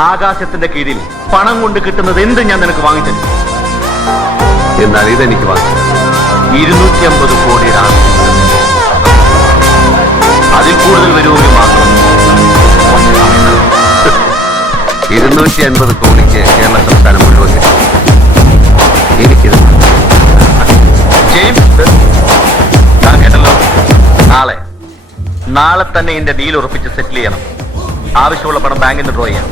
ആകാശത്തിന്റെ കീഴിൽ പണം കൊണ്ട് കിട്ടുന്നത് എന്ത് ഞാൻ നിനക്ക് വാങ്ങിത്തരും. എന്നാൽ ഇതെനിക്ക് വാങ്ങിച്ചു. 250 കോടിയുടെ ആസ്തി. അതിൽ കൂടുതൽ വരുമെങ്കിൽ മാത്രം 250 കോടിക്ക് കേരള സംസ്ഥാനം മുഴുവൻ എനിക്കിത്. ജെയിംസ്, ഞാൻ കേട്ടല്ലോ, നാളെ തന്നെ എന്റെ ഡീൽ ഉറപ്പിച്ച് സെറ്റിൽ ചെയ്യണം. ആവശ്യമുള്ള പണം ബാങ്കിൽ നിന്ന് ഡ്രോ ചെയ്യാം.